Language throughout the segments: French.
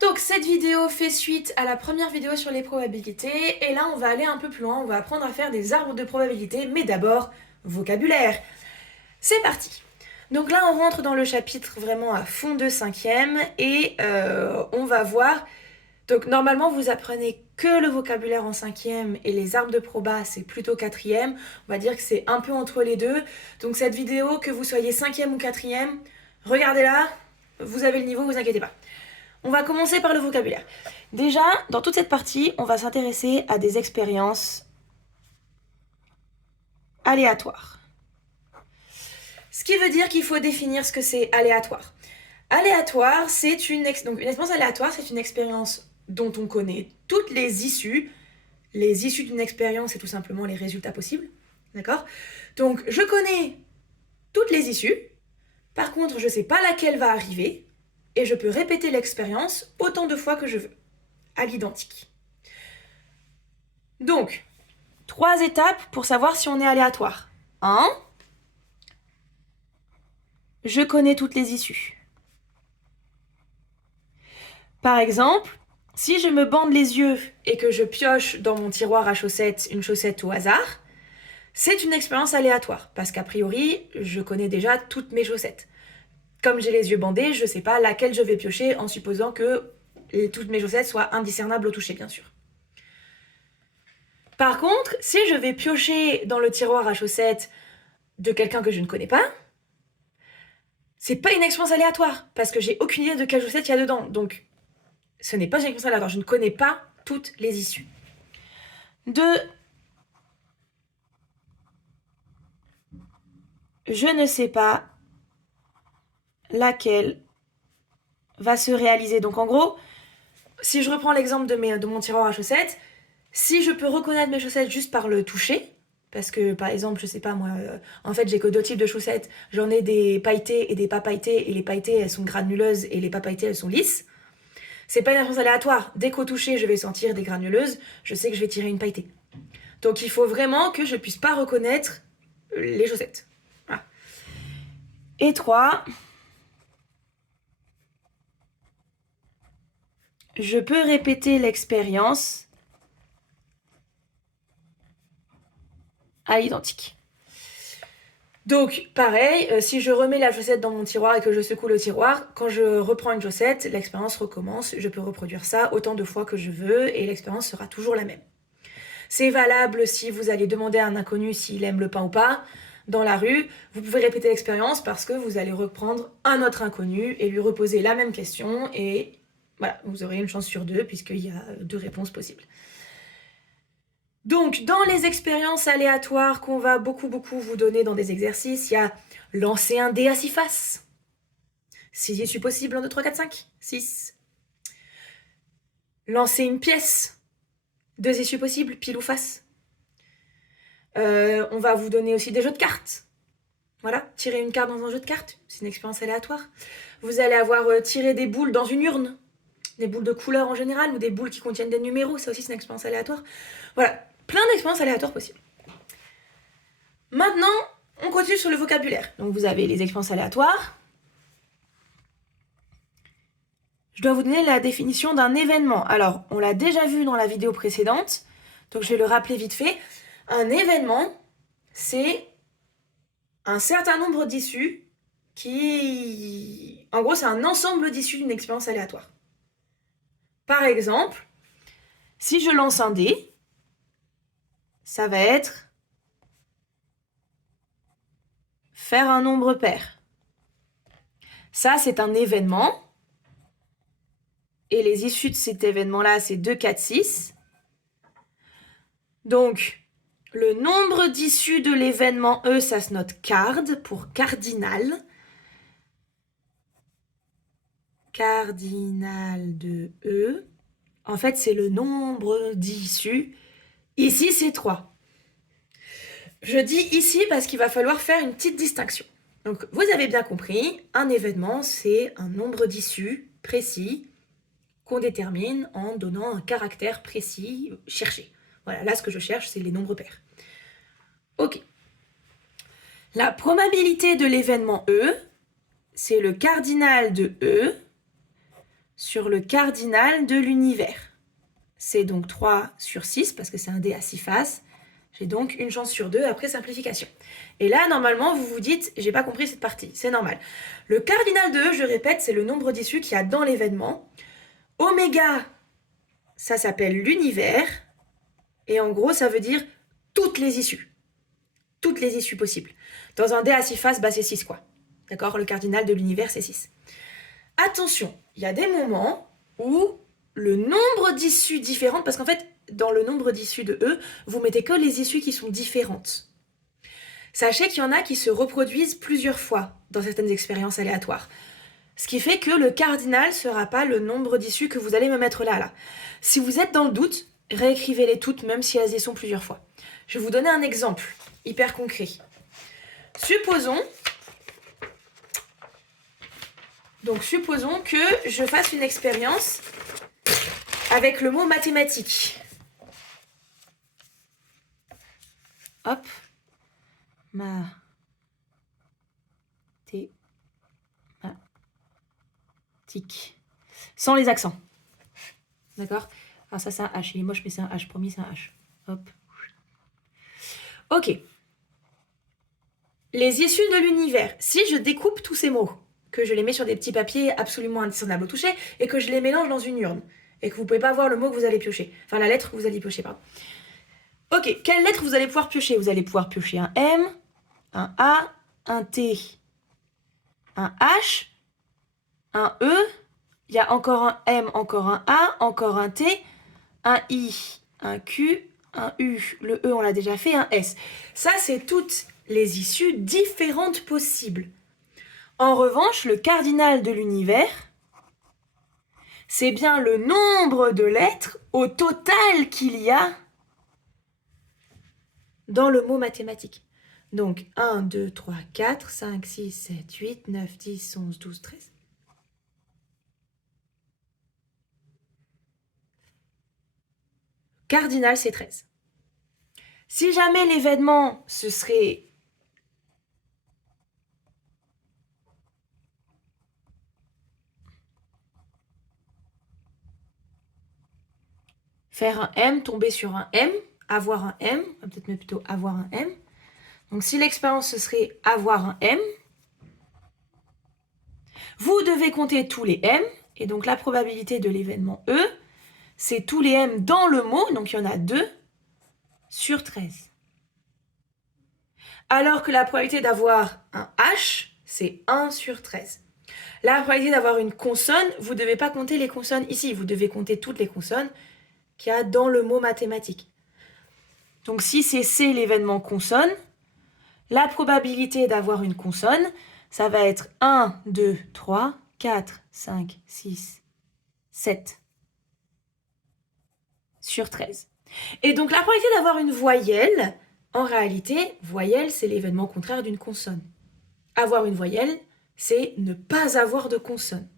Donc cette vidéo fait suite à la première vidéo sur les probabilités, et là on va aller un peu plus loin, on va apprendre à faire des arbres de probabilité, mais d'abord, vocabulaire. C'est parti. Donc là on rentre dans le chapitre vraiment à fond de cinquième, et on va voir, donc normalement vous apprenez que le vocabulaire en cinquième, et les arbres de proba c'est plutôt quatrième, on va dire que c'est un peu entre les deux, donc cette vidéo, que vous soyez cinquième ou quatrième, regardez-la, vous avez le niveau, vous inquiétez pas. On va commencer par le vocabulaire. Déjà, dans toute cette partie, on va s'intéresser à des expériences aléatoires. Ce qui veut dire qu'il faut définir ce que c'est aléatoire. Aléatoire, c'est donc une expérience aléatoire, c'est une expérience dont on connaît toutes les issues. Les issues d'une expérience, c'est tout simplement les résultats possibles. D'accord? Donc, je connais toutes les issues. Par contre, je ne sais pas laquelle va arriver. Et je peux répéter l'expérience autant de fois que je veux, à l'identique. Donc, 3 étapes pour savoir si on est aléatoire. 1. Je connais toutes les issues. Par exemple, si je me bande les yeux et que je pioche dans mon tiroir à chaussettes une chaussette au hasard, c'est une expérience aléatoire, parce qu'a priori, je connais déjà toutes mes chaussettes. Comme j'ai les yeux bandés, je ne sais pas laquelle je vais piocher en supposant que toutes mes chaussettes soient indiscernables au toucher, bien sûr. Par contre, si je vais piocher dans le tiroir à chaussettes de quelqu'un que je ne connais pas, c'est pas une expérience aléatoire, parce que j'ai aucune idée de quelle chaussette il y a dedans. Donc, ce n'est pas une expérience aléatoire. Je ne connais pas toutes les issues. 2. Je ne sais pas laquelle va se réaliser. Donc, en gros, si je reprends l'exemple de mon tiroir à chaussettes, si je peux reconnaître mes chaussettes juste par le toucher, parce que, par exemple, je sais pas moi, en fait, j'ai que 2 types de chaussettes. J'en ai des pailletées et des pas pailletées, et les pailletées, elles sont granuleuses, et les pas pailletées, elles sont lisses. C'est pas une réponse aléatoire. Dès qu'au toucher, je vais sentir des granuleuses, je sais que je vais tirer une pailletée. Donc il faut vraiment que je puisse pas reconnaître les chaussettes. Voilà. Et 3. Je peux répéter l'expérience à l'identique. Donc, pareil, si je remets la chaussette dans mon tiroir et que je secoue le tiroir, quand je reprends une chaussette, l'expérience recommence. Je peux reproduire ça autant de fois que je veux et l'expérience sera toujours la même. C'est valable si vous allez demander à un inconnu s'il aime le pain ou pas dans la rue. Vous pouvez répéter l'expérience parce que vous allez reprendre un autre inconnu et lui reposer la même question et voilà, vous aurez une chance sur 2 puisqu'il y a 2 réponses possibles. Donc, dans les expériences aléatoires qu'on va beaucoup vous donner dans des exercices, il y a lancer un dé à 6 faces. 6 issues possibles, 1, 2, 3, 4, 5. 6. Lancer une pièce. 2 issues possibles, pile ou face. On va vous donner aussi des jeux de cartes. Voilà, tirer une carte dans un jeu de cartes, c'est une expérience aléatoire. Vous allez avoir tiré des boules dans une urne, des boules de couleur en général, ou des boules qui contiennent des numéros, ça aussi c'est une expérience aléatoire. Voilà, plein d'expériences aléatoires possibles. Maintenant, on continue sur le vocabulaire. Donc vous avez les expériences aléatoires. Je dois vous donner la définition d'un événement. Alors, on l'a déjà vu dans la vidéo précédente, donc je vais le rappeler vite fait. Un événement, c'est un certain nombre d'issues qui... En gros, c'est un ensemble d'issues d'une expérience aléatoire. Par exemple, si je lance un dé, ça va être faire un nombre pair. Ça, c'est un événement. Et les issues de cet événement-là, c'est 2, 4, 6. Donc, le nombre d'issues de l'événement E, ça se note card pour cardinal. Cardinal de E. En fait, c'est le nombre d'issues. Ici, c'est 3. Je dis ici parce qu'il va falloir faire une petite distinction. Donc, vous avez bien compris, un événement, c'est un nombre d'issues précis qu'on détermine en donnant un caractère précis cherché. Voilà, là, ce que je cherche, c'est les nombres pairs. Ok. La probabilité de l'événement E, c'est le cardinal de E sur le cardinal de l'univers. C'est donc 3 sur 6, parce que c'est un dé à 6 faces. J'ai donc une chance sur 2 après simplification. Et là, normalement, vous vous dites, j'ai pas compris cette partie, c'est normal. Le cardinal de E, je répète, c'est le nombre d'issues qu'il y a dans l'événement. Oméga, ça s'appelle l'univers. Et en gros, ça veut dire toutes les issues. Toutes les issues possibles. Dans un dé à 6 faces, c'est 6 quoi. D'accord? Le cardinal de l'univers, c'est 6. Attention, il y a des moments où le nombre d'issues différentes, parce qu'en fait, dans le nombre d'issues de E, vous mettez que les issues qui sont différentes. Sachez qu'il y en a qui se reproduisent plusieurs fois dans certaines expériences aléatoires. Ce qui fait que le cardinal ne sera pas le nombre d'issues que vous allez me mettre là. Si vous êtes dans le doute, réécrivez-les toutes, même si elles y sont plusieurs fois. Je vais vous donner un exemple hyper concret. Supposons que je fasse une expérience avec le mot mathématique. Hop. Mathématique. Sans les accents. D'accord? Alors ça, c'est un H. Il est moche, mais c'est un H. Promis, c'est un H. Hop. Ok. Les issues de l'univers. Si je découpe tous ces mots, que je les mets sur des petits papiers absolument indiscernables au toucher, et que je les mélange dans une urne, et que vous ne pouvez pas voir le mot que vous allez piocher. Enfin, la lettre que vous allez piocher, pardon. Ok, quelle lettre vous allez pouvoir piocher? Vous allez pouvoir piocher un M, un A, un T, un H, un E, il y a encore un M, encore un A, encore un T, un I, un Q, un U, le E on l'a déjà fait, un S. Ça, c'est toutes les issues différentes possibles. En revanche, le cardinal de l'univers, c'est bien le nombre de lettres au total qu'il y a dans le mot mathématique. Donc 1, 2, 3, 4, 5, 6, 7, 8, 9, 10, 11, 12, 13. Cardinal, c'est 13. Si jamais l'événement, ce serait faire un M, tomber sur un M, avoir un M, on va peut-être mettre plutôt avoir un M. Donc si l'expérience, ce serait avoir un M, vous devez compter tous les M, et donc la probabilité de l'événement E, c'est tous les M dans le mot, donc il y en a 2, sur 13. Alors que la probabilité d'avoir un H, c'est 1 sur 13. La probabilité d'avoir une consonne, vous ne devez pas compter les consonnes ici, vous devez compter toutes les consonnes qu'il y a dans le mot mathématique. Donc si c'est C l'événement consonne, la probabilité d'avoir une consonne, ça va être 1, 2, 3, 4, 5, 6, 7 sur 13. Et donc la probabilité d'avoir une voyelle, en réalité, voyelle, c'est l'événement contraire d'une consonne. Avoir une voyelle, c'est ne pas avoir de consonne.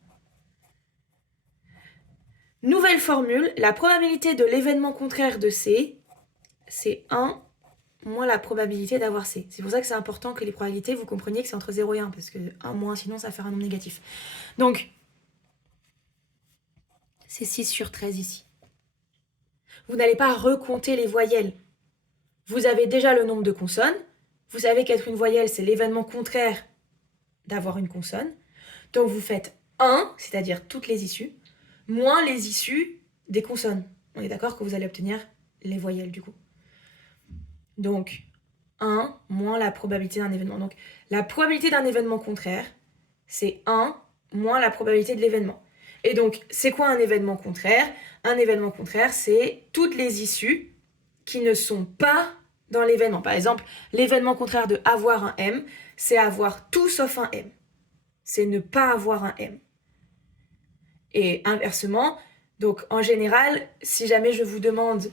Nouvelle formule, la probabilité de l'événement contraire de C, c'est 1 moins la probabilité d'avoir C. C'est pour ça que c'est important que les probabilités, vous compreniez que c'est entre 0 et 1, parce que 1 moins, sinon ça va faire un nombre négatif. Donc, c'est 6 sur 13 ici. Vous n'allez pas recompter les voyelles. Vous avez déjà le nombre de consonnes. Vous savez qu'être une voyelle, c'est l'événement contraire d'avoir une consonne. Donc vous faites 1, c'est-à-dire toutes les issues, moins les issues des consonnes. On est d'accord que vous allez obtenir les voyelles du coup. Donc 1 moins la probabilité d'un événement. Donc la probabilité d'un événement contraire, c'est 1 moins la probabilité de l'événement. Et donc, c'est quoi un événement contraire? Un événement contraire, c'est toutes les issues qui ne sont pas dans l'événement. Par exemple, l'événement contraire de avoir un M, c'est avoir tout sauf un M. C'est ne pas avoir un M. Et inversement, donc en général, si jamais je vous demande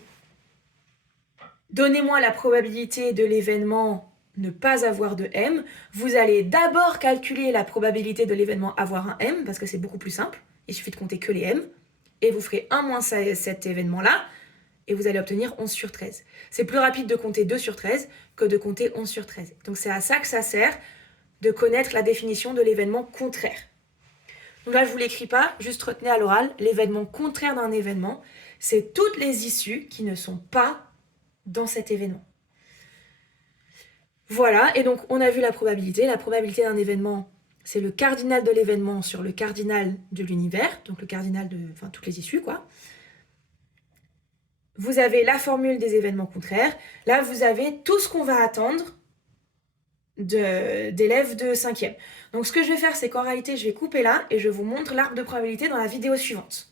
donnez-moi la probabilité de l'événement ne pas avoir de M, vous allez d'abord calculer la probabilité de l'événement avoir un M, parce que c'est beaucoup plus simple. Il suffit de compter que les M, et vous ferez 1 moins cet événement-là, et vous allez obtenir 11 sur 13. C'est plus rapide de compter 2 sur 13 que de compter 11 sur 13. Donc c'est à ça que ça sert de connaître la définition de l'événement contraire. Donc là, je vous l'écris pas, juste retenez à l'oral, l'événement contraire d'un événement, c'est toutes les issues qui ne sont pas dans cet événement. Voilà, et donc on a vu la probabilité. La probabilité d'un événement, c'est le cardinal de l'événement sur le cardinal de l'univers, donc le cardinal de, enfin, toutes les issues, quoi. Vous avez la formule des événements contraires. Là, vous avez tout ce qu'on va attendre d'élèves de 5e. Donc ce que je vais faire, c'est qu'en réalité, je vais couper là et je vous montre l'arbre de probabilité dans la vidéo suivante.